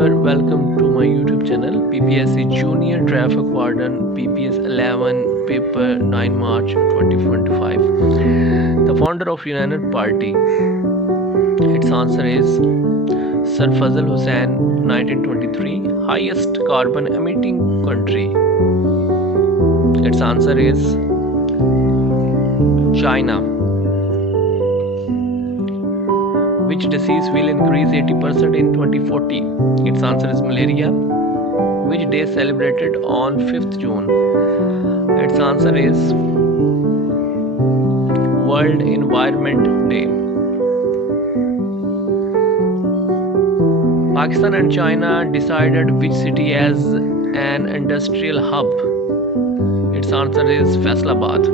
member, welcome to my YouTube channel ppsc Junior Traffic Warden PPS 11 paper 9 March 2025. The founder of United Party, its answer is Sir Fazl Hussain. 1923. Highest carbon emitting country, its answer is China. Which disease will increase 80% in 2040? Its answer is malaria. Which day is celebrated on 5th June? Its answer is World Environment Day. Pakistan and China decided which city as an industrial hub. Its answer is Faisalabad.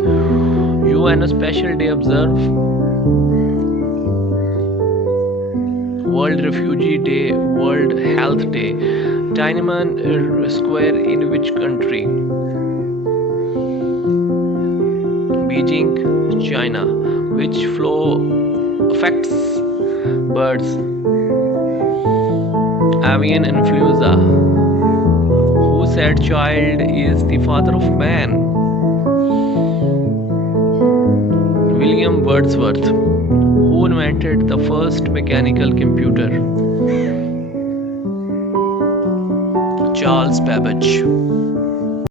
UN Special Day observed. World Refugee Day, World Health Day. Tiananmen Square in which country? Beijing, China. Which flu affects birds? Avian influenza. Who said child is the father of man? William Wordsworth. Who invented the first mechanical computer? Charles Babbage.